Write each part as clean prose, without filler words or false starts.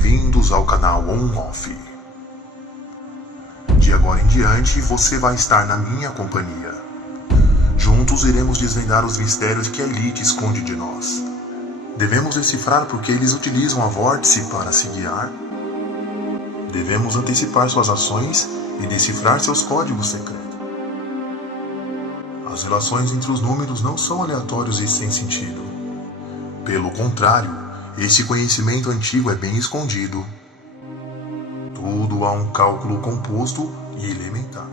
Bem-vindos ao canal On-Off. De agora em diante, você vai estar na minha companhia. Juntos iremos desvendar os mistérios que a elite esconde de nós. Devemos decifrar porque eles utilizam a vórtice para se guiar. Devemos antecipar suas ações e decifrar seus códigos secretos. As relações entre os números não são aleatórios e sem sentido. Pelo contrário, esse conhecimento antigo é bem escondido. Tudo há um cálculo composto e elementar.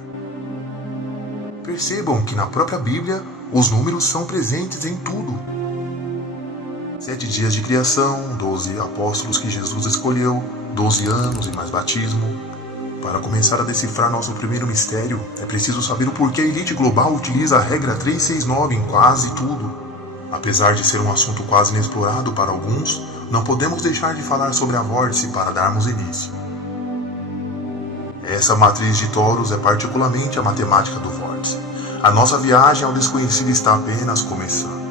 Percebam que na própria Bíblia, os números são presentes em tudo. 7 dias de criação, 12 apóstolos que Jesus escolheu, 12 anos e mais batismo. Para começar a decifrar nosso primeiro mistério, é preciso saber o porquê a elite global utiliza a regra 369 em quase tudo. Apesar de ser um assunto quase inexplorado para alguns, não podemos deixar de falar sobre a vórtice para darmos início. Essa matriz de touros é particularmente a matemática do vórtice. A nossa viagem ao desconhecido está apenas começando.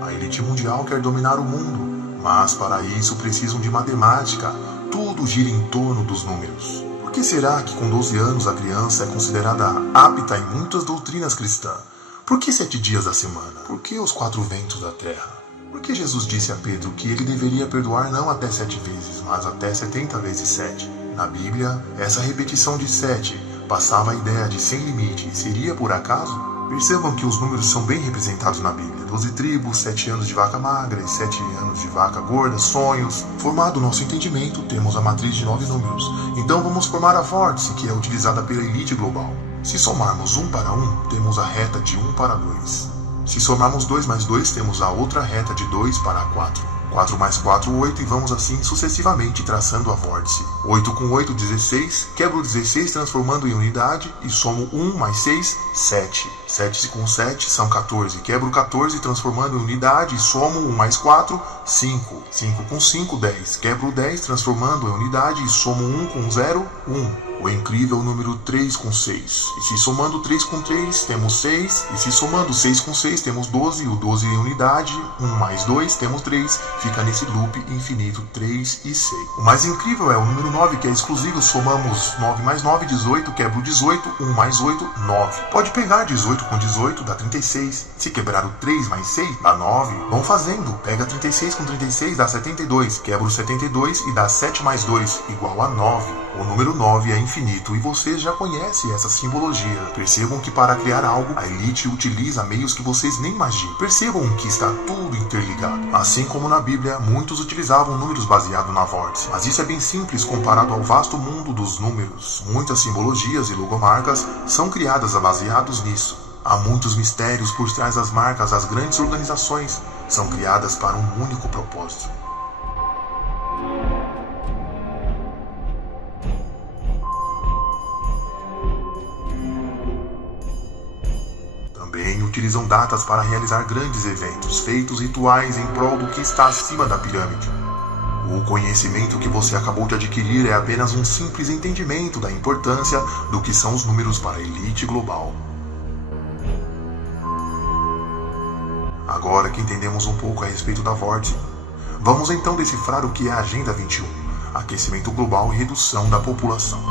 A elite mundial quer dominar o mundo, mas para isso precisam de matemática. Tudo gira em torno dos números. Por que será que com 12 anos a criança é considerada apta em muitas doutrinas cristãs? Por que 7 dias da semana? Por que os 4 ventos da terra? Por que Jesus disse a Pedro que ele deveria perdoar não até 7 vezes, mas até 70 vezes 7? Na Bíblia, essa repetição de 7 passava a ideia de sem limite. Seria por acaso? Percebam que os números são bem representados na Bíblia. 12 tribos, 7 anos de vaca magra e 7 anos de vaca gorda, sonhos. Formado o nosso entendimento, temos a matriz de 9 números. Então vamos formar a vórtice, que é utilizada pela elite global. Se somarmos 1 para 1, temos a reta de 1 para 2. Se somarmos 2 mais 2, temos a outra reta de 2 para 4. 4 mais 4, 8 e vamos assim sucessivamente traçando a vórtice. 8 com 8, 16. Quebro 16 transformando em unidade e somo 1 mais 6, 7. 7 com 7 são 14. Quebro 14 transformando em unidade e somo 1 mais 4, 5. 5 com 5, 10. Quebro 10 transformando em unidade e somo 1 com 0, 1. O incrível número 3 com 6. E se somando 3 com 3, temos 6. E se somando 6 com 6, temos 12. E o 12 em unidade, 1 mais 2, temos 3. Fica nesse loop infinito 3 e 6. O mais incrível é o número 9, que é exclusivo. Somamos 9 mais 9, 18. Quebro 18, 1 mais 8, 9. Pode pegar 18 com 18, dá 36. Se quebrar o 3 mais 6, dá 9. Vão fazendo. Pega 36 com 36, dá 72. Quebra o 72 e dá 7 mais 2, igual a 9. O número 9 é infinito e você já conhece essa simbologia. Percebam que para criar algo, a elite utiliza meios que vocês nem imaginam. Percebam que está tudo interligado. Assim como na Bíblia, muitos utilizavam números baseados na vórtice. Mas isso é bem simples comparado ao vasto mundo dos números. Muitas simbologias e logomarcas são criadas baseados nisso. Há muitos mistérios por trás das marcas. As grandes organizações são criadas para um único propósito. Também utilizam datas para realizar grandes eventos, feitos rituais em prol do que está acima da pirâmide. O conhecimento que você acabou de adquirir é apenas um simples entendimento da importância do que são os números para a elite global. Agora que entendemos um pouco a respeito da vórtice, vamos então decifrar o que é a Agenda 21, aquecimento global e redução da população.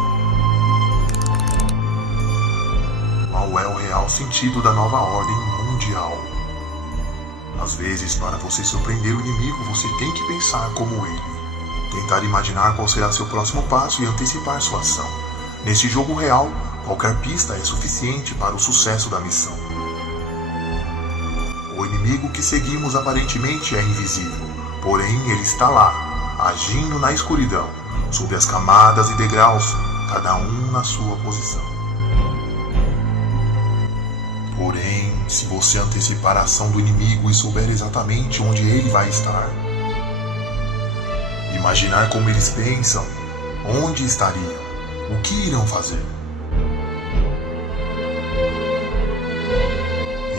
Qual é o real sentido da nova ordem mundial? Às vezes, para você surpreender o inimigo, você tem que pensar como ele. Tentar imaginar qual será seu próximo passo e antecipar sua ação. Neste jogo real, qualquer pista é suficiente para o sucesso da missão. O inimigo que seguimos aparentemente é invisível, porém ele está lá, agindo na escuridão, sob as camadas e degraus, cada um na sua posição. Porém, se você antecipar a ação do inimigo e souber exatamente onde ele vai estar, imaginar como eles pensam, onde estariam, o que irão fazer,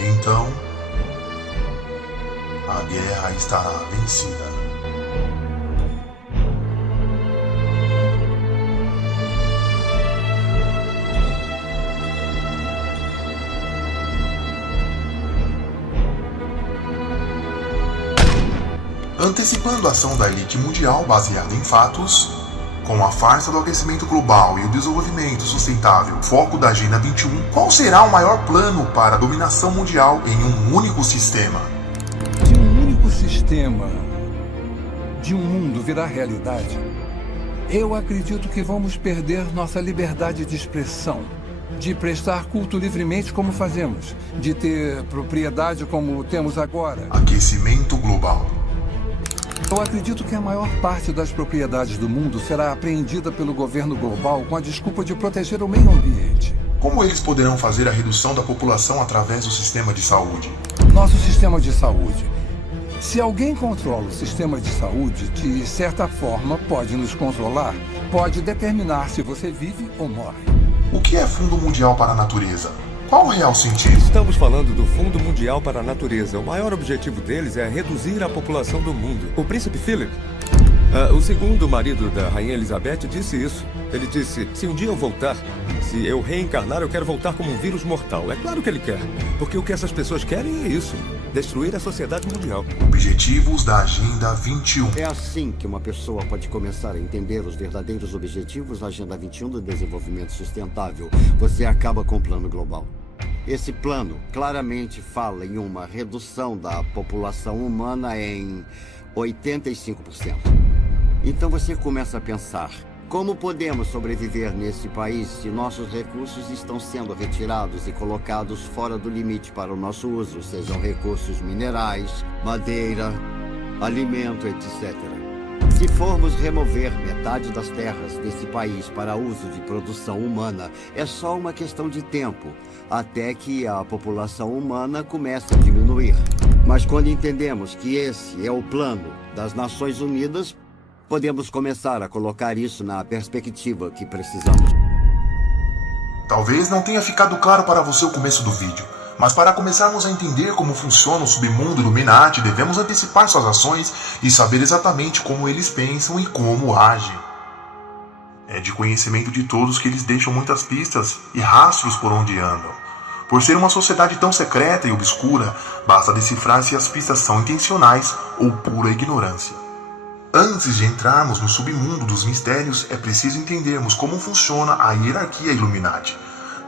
então a guerra estará vencida. antecipando a ação da elite mundial baseada em fatos. Com a farsa do aquecimento global e o desenvolvimento sustentável, foco da Agenda 21, qual será o maior plano para a dominação mundial em um único sistema? Se um único sistema de um mundo virar realidade, eu acredito que vamos perder nossa liberdade de expressão, de prestar culto livremente como fazemos, de ter propriedade como temos agora. Aquecimento global. Eu acredito que a maior parte das propriedades do mundo será apreendida pelo governo global com a desculpa de proteger o meio ambiente. Como eles poderão fazer a redução da população através do sistema de saúde? Nosso sistema de saúde. Se alguém controla o sistema de saúde, de certa forma pode nos controlar, pode determinar se você vive ou morre. O que é Fundo Mundial para a Natureza? Qual o real sentido? Estamos falando do Fundo Mundial para a Natureza. O maior objetivo deles é reduzir a população do mundo. O príncipe Philip, o segundo marido da rainha Elizabeth, disse isso. Ele disse, se um dia eu voltar, se eu reencarnar, eu quero voltar como um vírus mortal. É claro que ele quer, porque o que essas pessoas querem é isso, destruir a sociedade mundial. Objetivos da Agenda 21. É assim que uma pessoa pode começar a entender os verdadeiros objetivos da Agenda 21 do desenvolvimento sustentável. Você acaba com o plano global. Esse plano claramente fala em uma redução da população humana em 85%. Então você começa a pensar, como podemos sobreviver nesse país se nossos recursos estão sendo retirados e colocados fora do limite para o nosso uso, sejam recursos minerais, madeira, alimento, etc. Se formos remover metade das terras desse país para uso de produção humana, é só uma questão de tempo, até que a população humana comece a diminuir. Mas quando entendemos que esse é o plano das Nações Unidas, podemos começar a colocar isso na perspectiva que precisamos. Talvez não tenha ficado claro para você o começo do vídeo, mas para começarmos a entender como funciona o submundo Illuminati, devemos antecipar suas ações e saber exatamente como eles pensam e como agem. É de conhecimento de todos que eles deixam muitas pistas e rastros por onde andam. Por ser uma sociedade tão secreta e obscura, basta decifrar se as pistas são intencionais ou pura ignorância. Antes de entrarmos no submundo dos mistérios, é preciso entendermos como funciona a hierarquia Illuminati.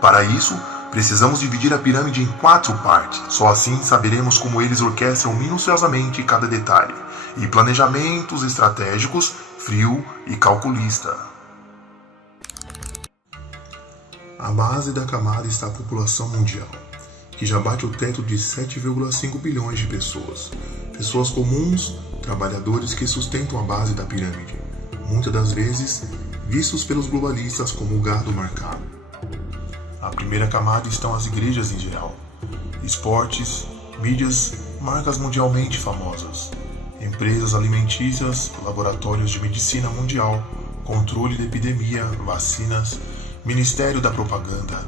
Para isso, precisamos dividir a pirâmide em 4 partes. Só assim saberemos como eles orquestram minuciosamente cada detalhe. E planejamentos estratégicos, frio e calculista. A base da camada está a população mundial, que já bate o teto de 7,5 bilhões de pessoas. Pessoas comuns, trabalhadores que sustentam a base da pirâmide, muitas das vezes vistos pelos globalistas como gado marcado. A primeira camada estão as igrejas em geral, esportes, mídias, marcas mundialmente famosas, empresas alimentícias, laboratórios de medicina mundial, controle da epidemia, vacinas, Ministério da Propaganda,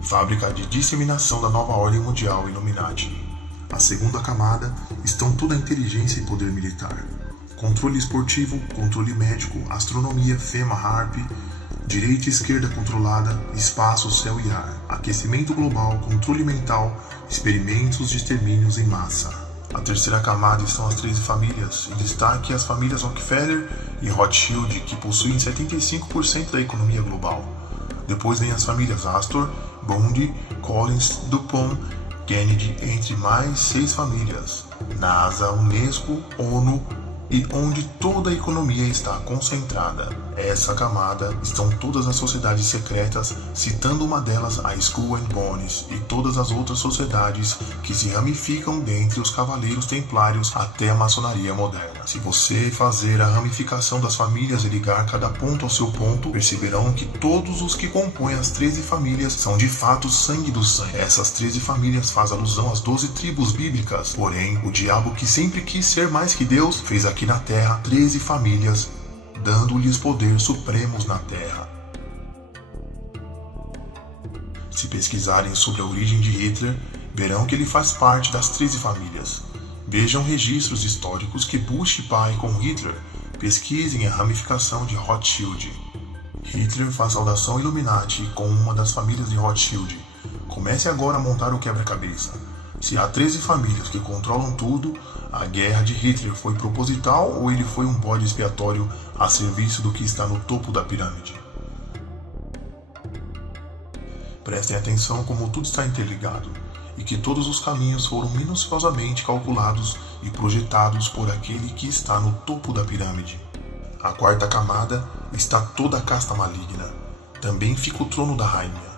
fábrica de disseminação da nova ordem mundial Illuminati. A segunda camada estão toda a inteligência e poder militar, controle esportivo, controle médico, astronomia, FEMA, HARP, direita e esquerda controlada, espaço, céu e ar, aquecimento global, controle mental, experimentos de extermínios em massa. A terceira camada estão as 13 famílias, em destaque as famílias Rockefeller e Rothschild, que possuem 75% da economia global. Depois vem as famílias Astor, Bundy, Collins, DuPont, Kennedy, entre mais 6 famílias, NASA, Unesco, ONU e onde toda a economia está concentrada. Essa camada estão todas as sociedades secretas, citando uma delas a Skull and Bones e todas as outras sociedades que se ramificam dentre os cavaleiros templários até a maçonaria moderna. Se você fazer a ramificação das famílias e ligar cada ponto ao seu ponto, perceberão que todos os que compõem as 13 famílias são de fato sangue do sangue. Essas 13 famílias fazem alusão às 12 tribos bíblicas, porém o diabo, que sempre quis ser mais que Deus, fez aqui na Terra 13 famílias, dando-lhes poder supremos na Terra. Se pesquisarem sobre a origem de Hitler, verão que ele faz parte das 13 famílias. Vejam registros históricos que Bush pai com Hitler. Pesquisem a ramificação de Rothschild. Hitler faz saudação Illuminati com uma das famílias de Rothschild. Comece agora a montar o quebra-cabeça. Se há 13 famílias que controlam tudo, A guerra de Hitler foi proposital ou ele foi um bode expiatório a serviço do que está no topo da pirâmide? Prestem atenção como tudo está interligado e que todos os caminhos foram minuciosamente calculados e projetados por aquele que está no topo da pirâmide. A quarta camada está toda a casta maligna. Também fica o trono da rainha.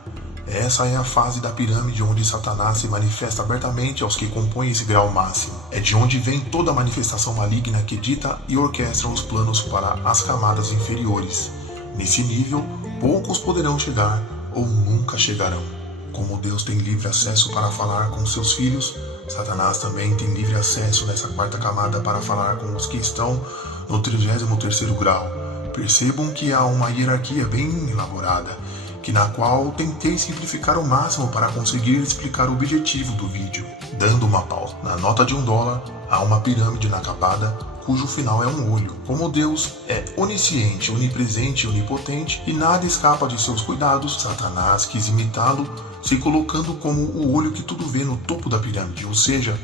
Essa é a fase da pirâmide onde Satanás se manifesta abertamente aos que compõem esse grau máximo. É de onde vem toda a manifestação maligna que dita e orquestra os planos para as camadas inferiores. Nesse nível, poucos poderão chegar ou nunca chegarão. Como Deus tem livre acesso para falar com seus filhos, Satanás também tem livre acesso nessa quarta camada para falar com os que estão no 33º grau. Percebam que há uma hierarquia bem elaborada, na qual tentei simplificar ao máximo para conseguir explicar o objetivo do vídeo. Dando uma pausa. Na nota de $1, há uma pirâmide inacabada, cujo final é um olho. Como Deus é onisciente, onipresente e onipotente, e nada escapa de seus cuidados, Satanás quis imitá-lo, se colocando como o olho que tudo vê no topo da pirâmide, ou seja,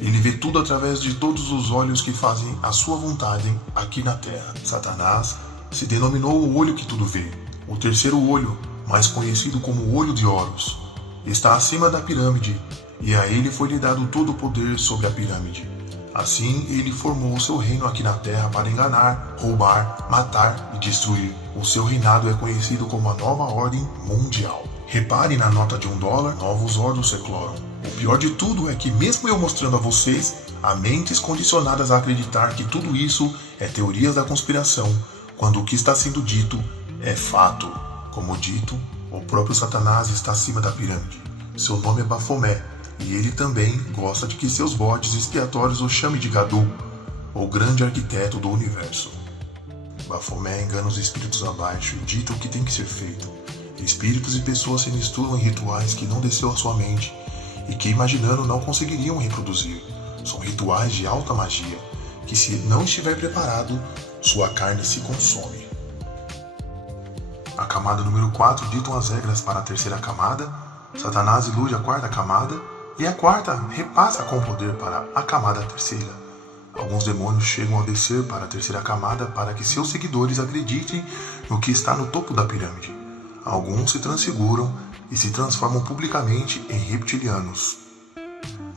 ele vê tudo através de todos os olhos que fazem a sua vontade aqui na Terra. Satanás se denominou o olho que tudo vê. O terceiro olho, mais conhecido como o Olho de Horus, está acima da pirâmide e a ele foi lhe dado todo o poder sobre a pirâmide. Assim, ele formou o seu reino aqui na Terra para enganar, roubar, matar e destruir. O seu reinado é conhecido como a Nova Ordem Mundial. Repare na nota de $1, novos ódios se ecloram. O pior de tudo é que, mesmo eu mostrando a vocês, há mentes condicionadas a acreditar que tudo isso é teorias da conspiração, quando o que está sendo dito é fato. Como dito, o próprio Satanás está acima da pirâmide. Seu nome é Bafomé, e ele também gosta de que seus bodes expiatórios o chamem de Gadu, o grande arquiteto do universo. Bafomé engana os espíritos abaixo e dita o que tem que ser feito. Espíritos e pessoas se misturam em rituais que não desceu à sua mente e que, imaginando, não conseguiriam reproduzir. São rituais de alta magia, que se não estiver preparado, sua carne se consome. A camada número 4 ditam as regras para a terceira camada, Satanás ilude a quarta camada, e a quarta repassa com poder para a camada terceira. Alguns demônios chegam a descer para a terceira camada para que seus seguidores acreditem no que está no topo da pirâmide. Alguns se transfiguram e se transformam publicamente em reptilianos.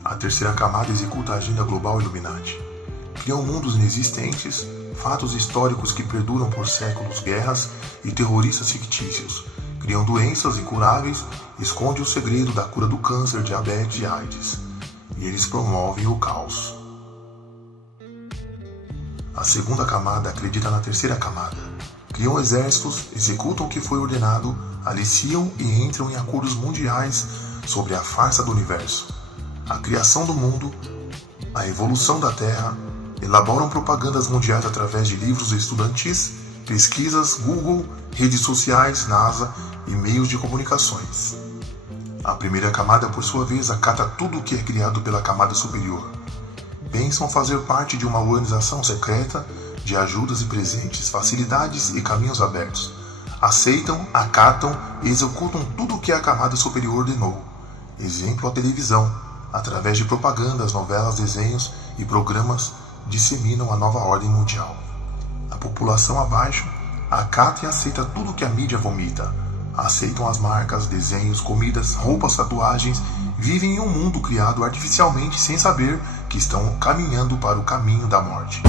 A terceira camada executa a agenda global Illuminati. Criam mundos inexistentes, fatos históricos que perduram por séculos, guerras e terroristas fictícios. Criam doenças incuráveis, esconde o segredo da cura do câncer, diabetes e AIDS. E eles promovem o caos. A segunda camada acredita na terceira camada. Criam exércitos, executam o que foi ordenado, aliciam e entram em acordos mundiais sobre a farsa do universo, a criação do mundo, a evolução da Terra, elaboram propagandas mundiais através de livros estudantis, pesquisas, Google, redes sociais, NASA e meios de comunicações. A primeira camada, por sua vez, acata tudo o que é criado pela camada superior. Pensam fazer parte de uma organização secreta de ajudas e presentes, facilidades e caminhos abertos. Aceitam, acatam e executam tudo o que a camada superior ordenou. Exemplo, a televisão, através de propagandas, novelas, desenhos e programas, disseminam a nova ordem mundial. A população abaixo acata e aceita tudo que a mídia vomita. Aceitam as marcas, desenhos, comidas, roupas, tatuagens, vivem em um mundo criado artificialmente sem saber que estão caminhando para o caminho da morte.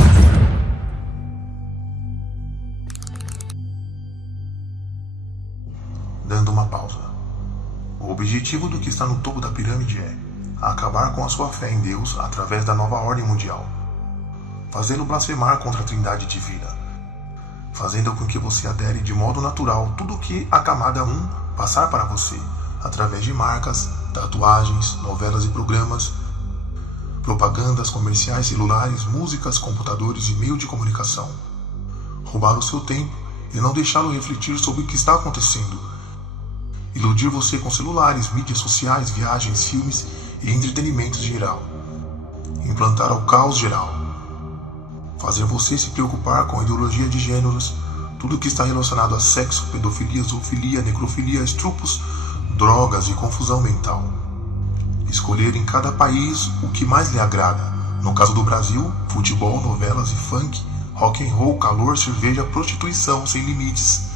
Dando uma pausa. O objetivo do que está no topo da pirâmide é acabar com a sua fé em Deus através da nova ordem mundial, fazendo blasfemar contra a Trindade divina, fazendo com que você adere de modo natural tudo o que a camada 1 passar para você, através de marcas, tatuagens, novelas e programas, propagandas, comerciais, celulares, músicas, computadores e meio de comunicação. Roubar o seu tempo e não deixá-lo refletir sobre o que está acontecendo. Iludir você com celulares, mídias sociais, viagens, filmes e entretenimentos geral. Implantar o caos geral. Fazer você se preocupar com a ideologia de gêneros, tudo que está relacionado a sexo, pedofilia, zoofilia, necrofilia, estrupos, drogas e confusão mental. Escolher em cada país o que mais lhe agrada, No caso do Brasil, futebol, novelas e funk, rock and roll, calor, cerveja, prostituição sem limites.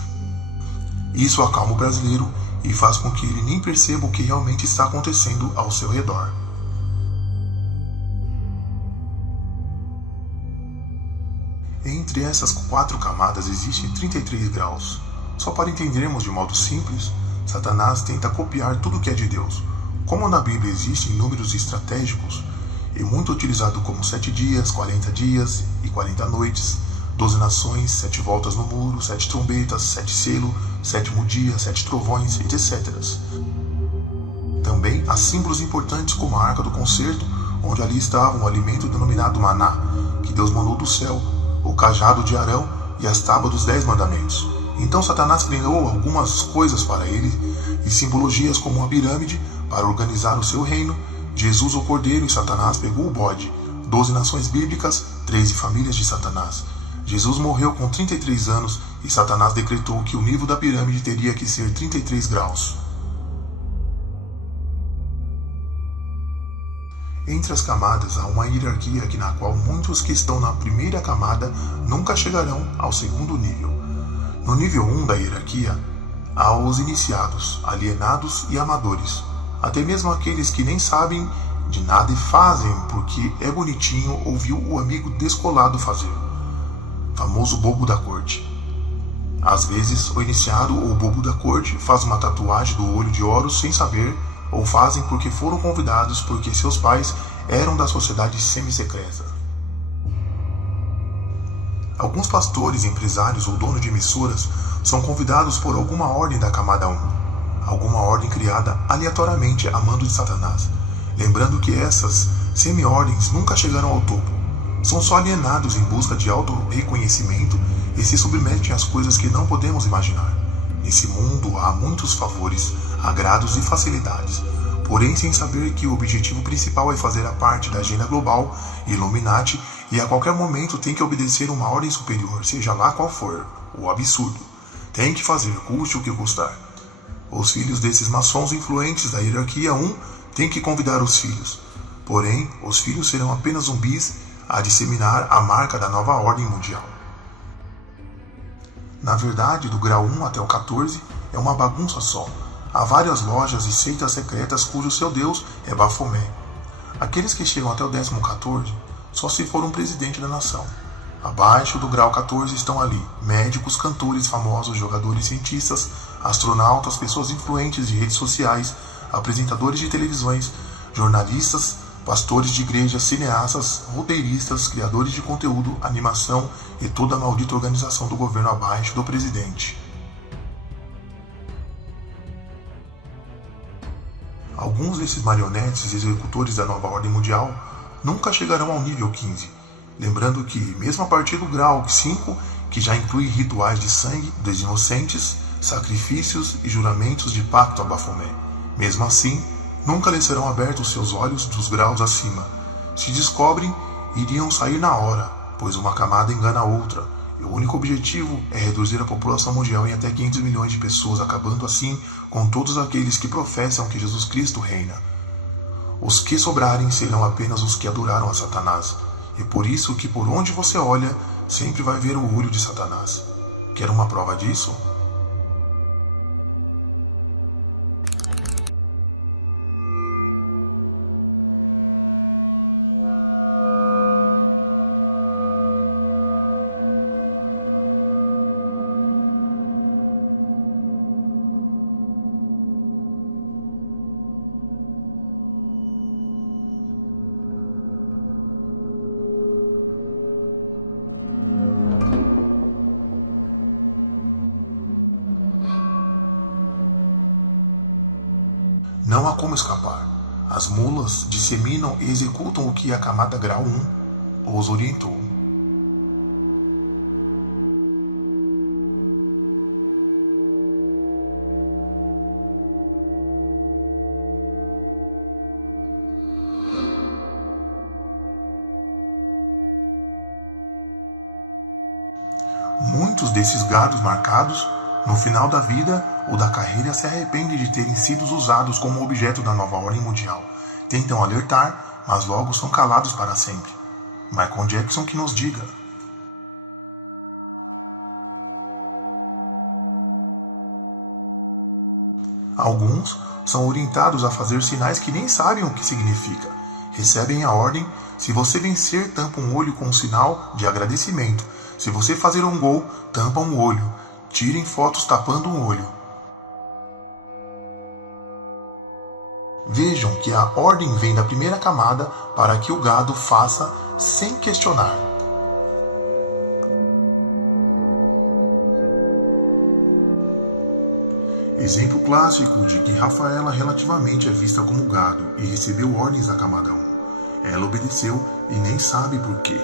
Isso acalma o brasileiro e faz com que ele nem perceba o que realmente está acontecendo ao seu redor. Entre essas 4 camadas existem 33 graus. Só para entendermos de modo simples, Satanás tenta copiar tudo que é de Deus. Como na Bíblia existem números estratégicos, e muito utilizado como 7 dias, 40 dias e 40 noites, 12 nações, 7 voltas no muro, 7 trombetas, 7 selos, 7º dia, 7 trovões, etc. Também há símbolos importantes como a Arca do Concerto, onde ali estava um alimento denominado maná, que Deus mandou do céu, o cajado de Arão e as tábuas dos 10 mandamentos. Então Satanás criou algumas coisas para ele, e simbologias como a pirâmide para organizar o seu reino, Jesus o cordeiro e Satanás pegou o bode, 12 nações bíblicas, 13 famílias de Satanás. Jesus morreu com 33 anos e Satanás decretou que o nível da pirâmide teria que ser 33 graus. Entre as camadas há uma hierarquia na qual muitos que estão na primeira camada nunca chegarão ao segundo nível. No nível 1 da hierarquia, há os iniciados, alienados e amadores. Até mesmo aqueles que nem sabem de nada e fazem porque é bonitinho ou viu o amigo descolado fazer. Famoso bobo da corte. Às vezes, o iniciado ou bobo da corte faz uma tatuagem do olho de ouro sem saber, ou fazem porque foram convidados porque seus pais eram da sociedade semi-secreta. Alguns pastores, empresários ou donos de emissoras são convidados por alguma ordem da camada 1, alguma ordem criada aleatoriamente a mando de Satanás. Lembrando que essas semi-ordens nunca chegaram ao topo. São só alienados em busca de auto-reconhecimento e se submetem às coisas que não podemos imaginar. Nesse mundo há muitos favores, agrados e facilidades, porém sem saber que o objetivo principal é fazer a parte da agenda global, Illuminati, e a qualquer momento tem que obedecer uma ordem superior, seja lá qual for, o absurdo. Tem que fazer, custe o que custar. Os filhos desses maçons influentes da hierarquia 1 têm que convidar os filhos. Porém, os filhos serão apenas zumbis a disseminar a marca da nova ordem mundial. Na verdade, do grau 1 até o 14 é uma bagunça só. Há várias lojas e seitas secretas cujo seu deus é Baphomet. Aqueles que chegam até o 14 só se for um presidente da nação. Abaixo do grau 14 estão ali médicos, cantores famosos, jogadores, cientistas, astronautas, pessoas influentes de redes sociais, apresentadores de televisões, jornalistas, pastores de igrejas, cineastas, roteiristas, criadores de conteúdo, animação e toda a maldita organização do governo abaixo do presidente. Alguns desses marionetes e executores da nova ordem mundial nunca chegarão ao nível 15, lembrando que, mesmo a partir do grau 5, que já inclui rituais de sangue dos inocentes, sacrifícios e juramentos de pacto a Baphomet, mesmo assim, nunca lhes serão abertos seus olhos dos graus acima. Se descobrem, iriam sair na hora, pois uma camada engana a outra, e o único objetivo é reduzir a população mundial em até 500 milhões de pessoas, acabando assim com todos aqueles que professam que Jesus Cristo reina. Os que sobrarem serão apenas os que adoraram a Satanás, e por isso que por onde você olha, sempre vai ver o olho de Satanás. Quer uma prova disso? Não há como escapar. As mulas disseminam e executam o que a camada grau 1 os orientou. Muitos desses gados marcados, no final da vida ou da carreira, se arrependem de terem sido usados como objeto da nova ordem mundial. Tentam alertar, mas logo são calados para sempre. Michael Jackson que nos diga. Alguns são orientados a fazer sinais que nem sabem o que significa. Recebem a ordem: se você vencer, tampa um olho com um sinal de agradecimento. Se você fazer um gol, tampa um olho. Tirem fotos tapando um olho. Vejam que a ordem vem da primeira camada para que o gado faça sem questionar. Exemplo clássico de que Rafaela relativamente é vista como gado e recebeu ordens da camada 1. Ela obedeceu e nem sabe por quê.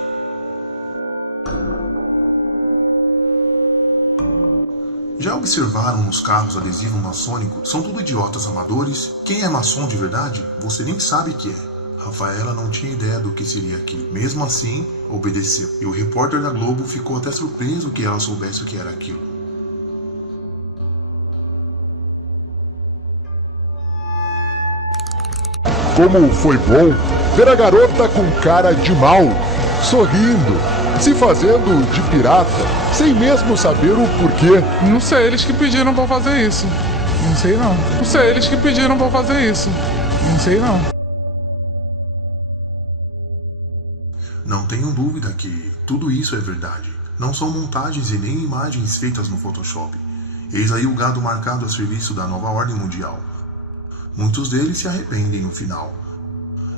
Já observaram nos carros adesivo maçônico? São tudo idiotas amadores. Quem é maçom de verdade, você nem sabe que é. Rafaela não tinha ideia do que seria aquilo. Mesmo assim, obedeceu. E o repórter da Globo ficou até surpreso que ela soubesse o que era aquilo. Como foi bom ver a garota com cara de mal, sorrindo, se fazendo de pirata, sem mesmo saber o porquê. Não sei, eles que pediram pra fazer isso. Não sei não. Não sei, eles que pediram pra fazer isso. Não sei não. Não tenham dúvida que tudo isso é verdade. Não são montagens e nem imagens feitas no Photoshop. Eis aí o gado marcado a serviço da nova ordem mundial. Muitos deles se arrependem no final.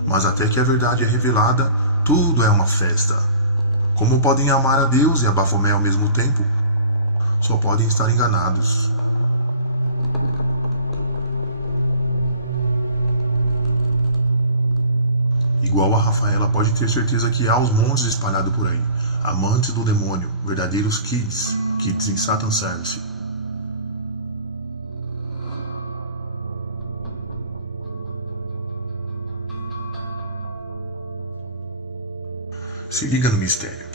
Mas até que a verdade é revelada, tudo é uma festa. Como podem amar a Deus e a Baphomet ao mesmo tempo? Só podem estar enganados. Igual a Rafaela pode ter certeza que há os monstros espalhados por aí. Amantes do demônio, verdadeiros kids em Satan Service. Se liga no mistério.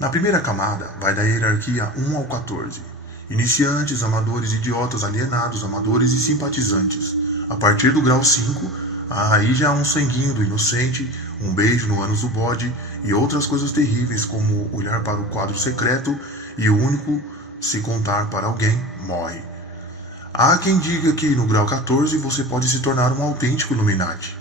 Na primeira camada, vai da hierarquia 1 ao 14. Iniciantes, amadores, idiotas, alienados, amadores e simpatizantes. A partir do grau 5, aí já há um sanguinho do inocente, um beijo no ânus do bode e outras coisas terríveis como olhar para o quadro secreto e o único, se contar para alguém, morre. Há quem diga que no grau 14 você pode se tornar um autêntico Illuminati.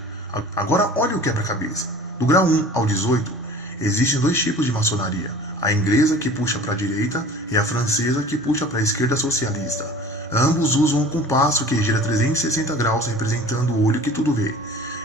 Agora olha o quebra-cabeça. Do grau 1 ao 18, existem dois tipos de maçonaria, a inglesa que puxa para a direita e a francesa que puxa para a esquerda socialista. Ambos usam um compasso que gira 360 graus representando o olho que tudo vê.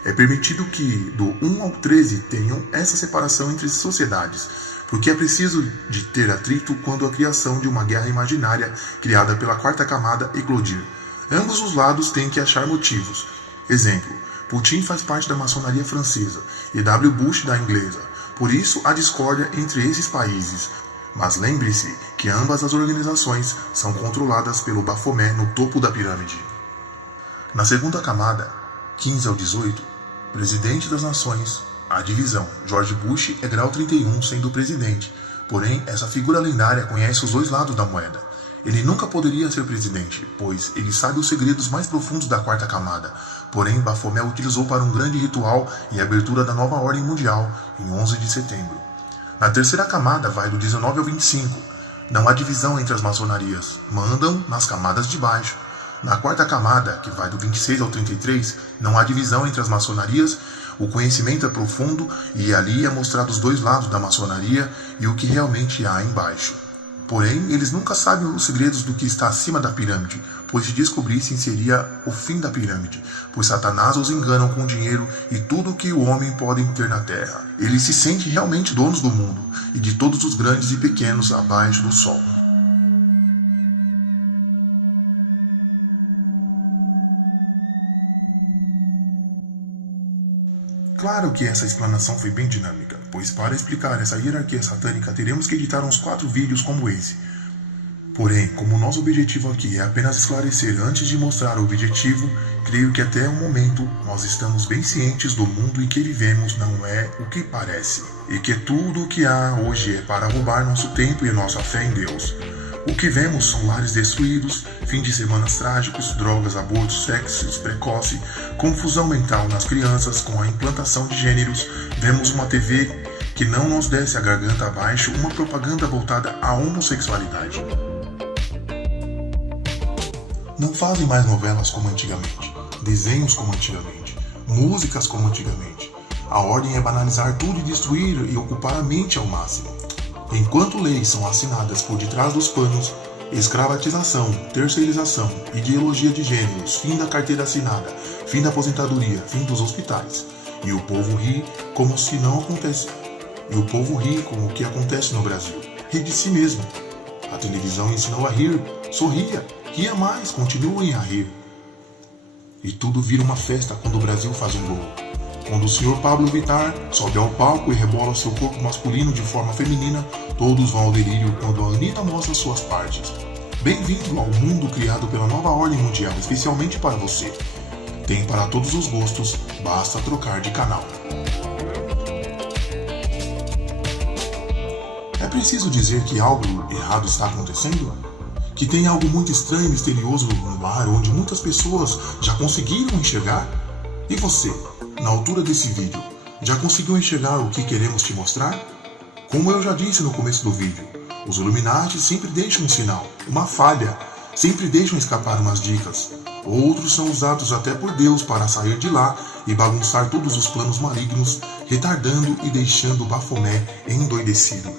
É permitido que do 1 ao 13 tenham essa separação entre sociedades, porque é preciso de ter atrito quando a criação de uma guerra imaginária criada pela quarta camada eclodir. Ambos os lados têm que achar motivos. Exemplo, Putin faz parte da maçonaria francesa e W. Bush da inglesa. Por isso, há discórdia entre esses países. Mas lembre-se que ambas as organizações são controladas pelo Baphomet no topo da pirâmide. Na segunda camada, 15 ao 18, presidente das nações, a divisão. George Bush é grau 31 sendo presidente. Porém, essa figura lendária conhece os dois lados da moeda. Ele nunca poderia ser presidente, pois ele sabe os segredos mais profundos da quarta camada. Porém, Baphomet utilizou para um grande ritual e abertura da nova ordem mundial em 11 de setembro. Na terceira camada vai do 19 ao 25. Não há divisão entre as maçonarias, mandam nas camadas de baixo. Na quarta camada, que vai do 26 ao 33, não há divisão entre as maçonarias, o conhecimento é profundo e ali é mostrado os dois lados da maçonaria e o que realmente há embaixo. Porém, eles nunca sabem os segredos do que está acima da pirâmide, pois se descobrissem seria o fim da pirâmide, pois Satanás os enganam com dinheiro e tudo o que o homem pode ter na terra. Eles se sentem realmente donos do mundo e de todos os grandes e pequenos abaixo do sol. Claro que essa explanação foi bem dinâmica, pois para explicar essa hierarquia satânica teremos que editar uns 4 vídeos como esse. Porém, como o nosso objetivo aqui é apenas esclarecer antes de mostrar o objetivo, creio que até o momento nós estamos bem cientes do mundo em que vivemos não é o que parece, e que tudo o que há hoje é para roubar nosso tempo e nossa fé em Deus. O que vemos são lares destruídos, fim de semanas trágicos, drogas, abortos, sexos precoce, confusão mental nas crianças com a implantação de gêneros. Vemos uma TV que não nos desce a garganta abaixo uma propaganda voltada à homossexualidade. Não fazem mais novelas como antigamente, desenhos como antigamente, músicas como antigamente. A ordem é banalizar tudo e destruir e ocupar a mente ao máximo. Enquanto leis são assinadas por detrás dos panos, escravatização, terceirização, ideologia de gêneros, fim da carteira assinada, fim da aposentadoria, fim dos hospitais. E o povo ri como se não acontece. E o povo ri como o que acontece no Brasil. Ri de si mesmo. A televisão ensinou a rir. Sorria, ria mais, continuem a rir. E tudo vira uma festa quando o Brasil faz um gol. Quando o Sr. Pablo Vittar sobe ao palco e rebola seu corpo masculino de forma feminina, todos vão ao delírio quando a Anitta mostra suas partes. Bem-vindo ao mundo criado pela nova ordem mundial, especialmente para você. Tem para todos os gostos, basta trocar de canal. É preciso dizer que algo errado está acontecendo? Que tem algo muito estranho e misterioso no ar onde muitas pessoas já conseguiram enxergar? E você, na altura desse vídeo, já conseguiu enxergar o que queremos te mostrar? Como eu já disse no começo do vídeo, os Illuminati sempre deixam um sinal, uma falha, sempre deixam escapar umas dicas. Outros são usados até por Deus para sair de lá e bagunçar todos os planos malignos, retardando e deixando o Bafomé endoidecido.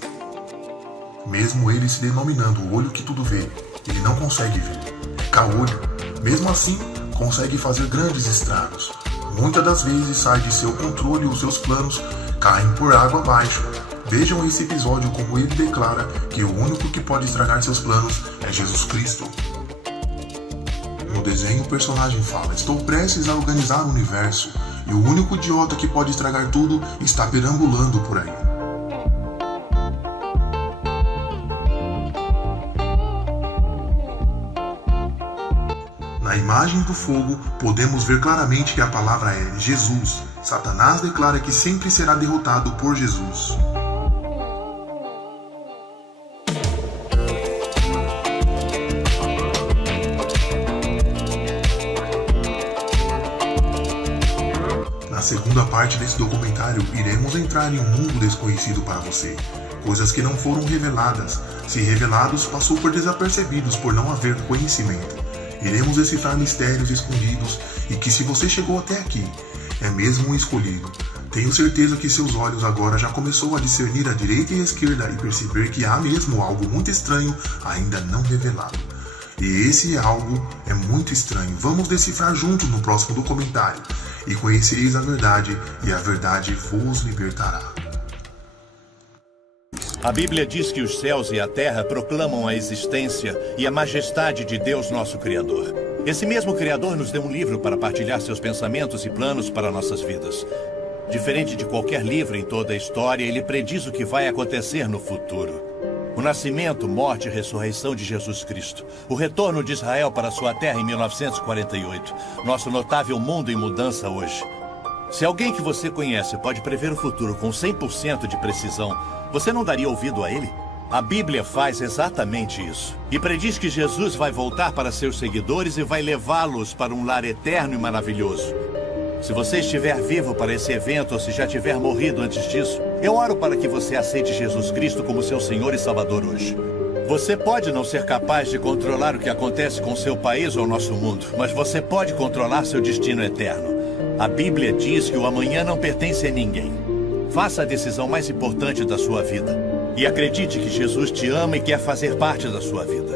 Mesmo ele se denominando o olho que tudo vê, ele não consegue ver. É caolho. Mesmo assim, consegue fazer grandes estragos. Muitas das vezes sai de seu controle e os seus planos caem por água abaixo. Vejam esse episódio como ele declara que o único que pode estragar seus planos é Jesus Cristo. No desenho o personagem fala: estou prestes a organizar o universo e o único idiota que pode estragar tudo está perambulando por aí. Na imagem do fogo, podemos ver claramente que a palavra é Jesus. Satanás declara que sempre será derrotado por Jesus. Na segunda parte desse documentário, iremos entrar em um mundo desconhecido para você. Coisas que não foram reveladas. Se revelados, passou por desapercebidos por não haver conhecimento. Iremos decifrar mistérios escondidos e que, se você chegou até aqui, é mesmo um escolhido. Tenho certeza que seus olhos agora já começou a discernir a direita e a esquerda e perceber que há mesmo algo muito estranho ainda não revelado. E esse algo é muito estranho. Vamos decifrar juntos no próximo documentário. E conhecereis a verdade, e a verdade vos libertará. A Bíblia diz que os céus e a terra proclamam a existência e a majestade de Deus, nosso Criador. Esse mesmo Criador nos deu um livro para partilhar seus pensamentos e planos para nossas vidas. Diferente de qualquer livro em toda a história, ele prediz o que vai acontecer no futuro. O nascimento, morte e ressurreição de Jesus Cristo. O retorno de Israel para sua terra em 1948. Nosso notável mundo em mudança hoje. Se alguém que você conhece pode prever o futuro com 100% de precisão, você não daria ouvido a ele? A Bíblia faz exatamente isso. E prediz que Jesus vai voltar para seus seguidores e vai levá-los para um lar eterno e maravilhoso. Se você estiver vivo para esse evento ou se já tiver morrido antes disso, eu oro para que você aceite Jesus Cristo como seu Senhor e Salvador hoje. Você pode não ser capaz de controlar o que acontece com seu país ou nosso mundo, mas você pode controlar seu destino eterno. A Bíblia diz que o amanhã não pertence a ninguém. Faça a decisão mais importante da sua vida. E acredite que Jesus te ama e quer fazer parte da sua vida.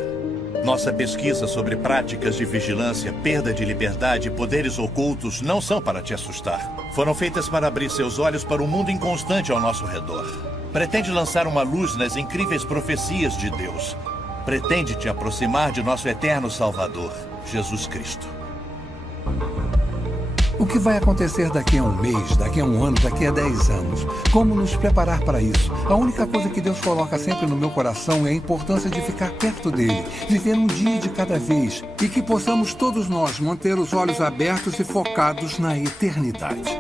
Nossa pesquisa sobre práticas de vigilância, perda de liberdade e poderes ocultos não são para te assustar. Foram feitas para abrir seus olhos para um mundo inconstante ao nosso redor. Pretende lançar uma luz nas incríveis profecias de Deus. Pretende te aproximar de nosso eterno Salvador, Jesus Cristo. O que vai acontecer daqui a um mês, daqui a um ano, daqui a 10 anos? Como nos preparar para isso? A única coisa que Deus coloca sempre no meu coração é a importância de ficar perto dele, viver um dia de cada vez e que possamos todos nós manter os olhos abertos e focados na eternidade.